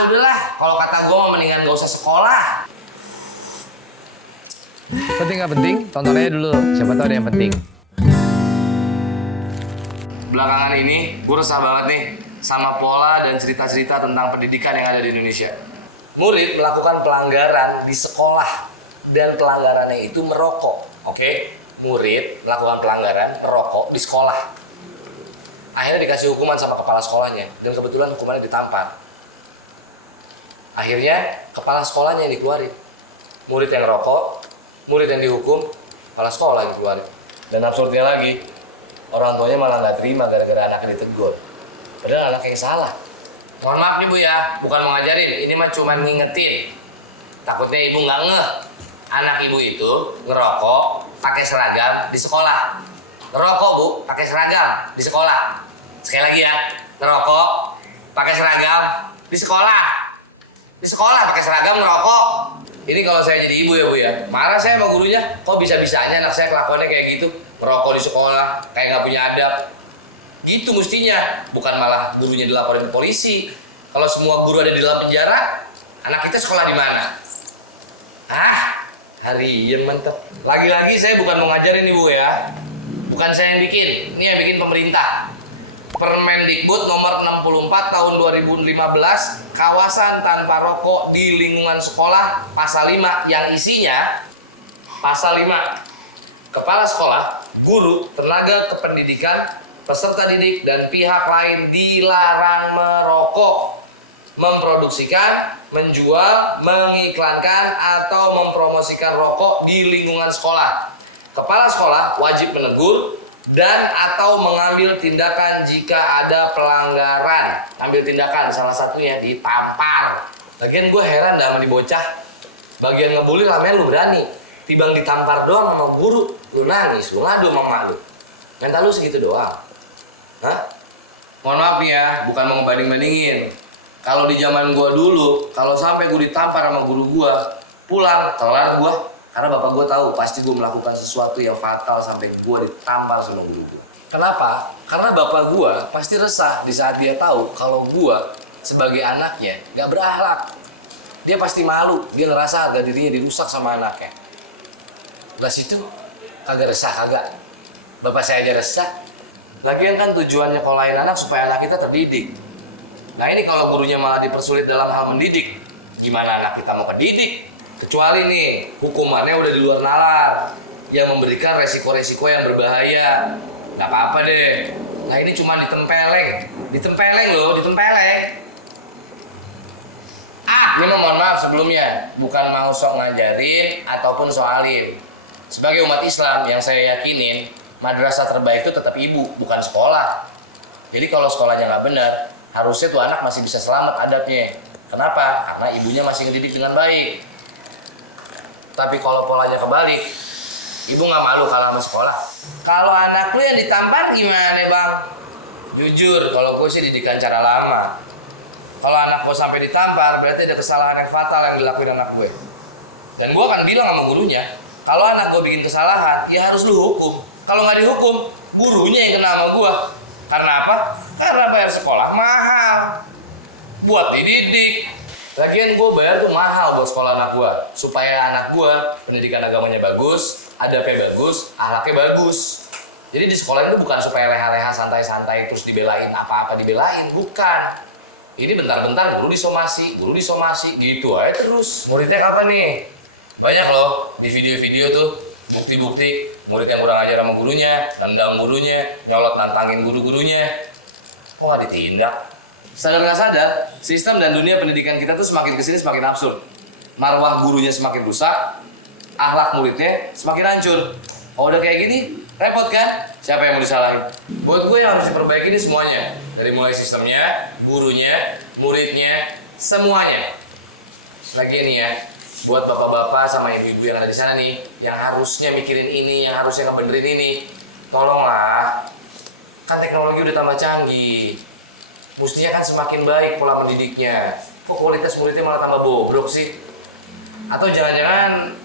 Udahlah, kalau kata gue mah mendingan gak usah sekolah. Penting nggak penting? Tonton aja dulu. Siapa tahu ada yang penting. Belakangan ini, gue resah banget nih sama pola dan cerita-cerita tentang pendidikan yang ada di Indonesia. Murid melakukan pelanggaran di sekolah dan pelanggarannya itu merokok. Oke? Murid melakukan pelanggaran merokok di sekolah. Akhirnya dikasih hukuman sama kepala sekolahnya dan kebetulan hukumannya ditampar. Akhirnya kepala sekolahnya yang dikeluarin. Murid yang rokok, murid yang dihukum, kepala sekolah yang dikeluarin. Dan absurdnya lagi, orang tuanya malah nggak terima gara-gara anaknya ditegur. Padahal anaknya yang salah. Mohon maaf nih Bu ya, bukan mau ngajarin, ini mah cuma ngingetin. Takutnya ibu nggak ngeh. Anak ibu itu ngerokok pakai seragam di sekolah. Ngerokok Bu, pakai seragam di sekolah. Sekali lagi ya, ngerokok pakai seragam di sekolah. Di sekolah pakai seragam ngerokok. Ini kalau saya jadi ibu ya Bu ya, marah saya sama gurunya. Kok bisa-bisanya anak saya kelakuannya kayak gitu, ngerokok di sekolah, kayak nggak punya adab. Gitu mestinya, bukan malah gurunya dilaporin ke polisi. Kalau semua guru ada di dalam penjara, anak kita sekolah di mana? Hari yang mantap. Lagi-lagi saya bukan mau ngajarin nih Bu ya, bukan saya yang bikin, ini yang bikin pemerintah. Permendikbud nomor 64 tahun 2015 kawasan tanpa rokok di lingkungan sekolah pasal 5 yang isinya pasal 5 kepala sekolah, guru, tenaga kependidikan, peserta didik dan pihak lain dilarang merokok, memproduksikan, menjual, mengiklankan atau mempromosikan rokok di lingkungan sekolah. Kepala sekolah wajib menegur dan atau mengambil tindakan jika ada pelanggaran. Ambil tindakan, salah satunya ditampar. Lagian gue heran dah sama di bocah. Bagian ngebully ramen lu berani, tibang ditampar doang sama guru lu nangis, lu ngadu sama mak lu. Mental lu segitu doang. Mohon maaf ya, bukan mau ngebanding-bandingin. Kalau di zaman gue dulu, kalau sampai gue ditampar sama guru gue, pulang kelar gue. Karena bapak gue tahu pasti gue melakukan sesuatu yang fatal sampai gue ditampar sama guru gue. Kenapa? Karena bapak gue pasti resah di saat dia tahu kalau gue sebagai anaknya gak berakhlak. Dia pasti malu, dia ngerasa harga dirinya dirusak sama anaknya. Lah situ kagak resah kagak. Bapak saya aja resah. Lagian kan tujuannya sekolahin anak supaya anak kita terdidik. Nah ini kalau gurunya malah dipersulit dalam hal mendidik, gimana anak kita mau kedidik? Kecuali nih, hukumannya udah di luar nalar yang memberikan resiko-resiko yang berbahaya. Gak apa-apa deh. Nah ini cuma ditempeleng loh, ditempeleng. Ini mohon maaf sebelumnya, bukan mau sok ngajarin ataupun soalin. Sebagai umat Islam yang saya yakinin, madrasah terbaik itu tetap ibu, bukan sekolah. Jadi kalau sekolahnya nggak benar, harusnya tuh anak masih bisa selamat adabnya. Kenapa? Karena ibunya masih ngedidik dengan baik. Tapi kalau polanya kebalik, ibu nggak malu kalah sama sekolah. Kalau anak lu yang ditampar gimana Bang? Jujur, kalau gue sih didikan cara lama. Kalau anak gue sampai ditampar, berarti ada kesalahan yang fatal yang dilakuin anak gue. Dan gue akan bilang sama gurunya, kalau anak gue bikin kesalahan, ya harus lu hukum. Kalau nggak dihukum, gurunya yang kena sama gue. Karena apa? Karena bayar sekolah mahal. Buat dididik. Lagian gue bayar tuh mahal buat sekolah anak gue, supaya anak gue pendidikan agamanya bagus, adabnya bagus, akhlaknya bagus. Jadi di sekolah itu bukan supaya leha-leha santai-santai terus dibelain apa-apa dibelain, bukan. Ini bentar-bentar guru disomasi gitu aja terus. Muridnya kapan nih? Banyak loh di video-video tuh bukti-bukti murid yang kurang ajar sama gurunya, nendang gurunya, nyolot nantangin guru-gurunya. Kok nggak ditindak? Sadar nggak sadar, sistem dan dunia pendidikan kita tuh semakin kesini semakin absurd. Marwah gurunya semakin rusak, akhlak muridnya semakin hancur. Kalau udah kayak gini, repot kan? Siapa yang mau disalahin? Buat gue yang harus diperbaiki ini semuanya. Dari mulai sistemnya, gurunya, muridnya, semuanya. Lagi nih ya, buat bapak-bapak sama ibu-ibu yang ada di sana nih, yang harusnya mikirin ini, yang harusnya ngebenerin ini, tolonglah. Kan teknologi udah tambah canggih. Mestinya kan semakin baik pola mendidiknya. Kok kualitas muridnya malah tambah bobrok sih? Atau jangan-jangan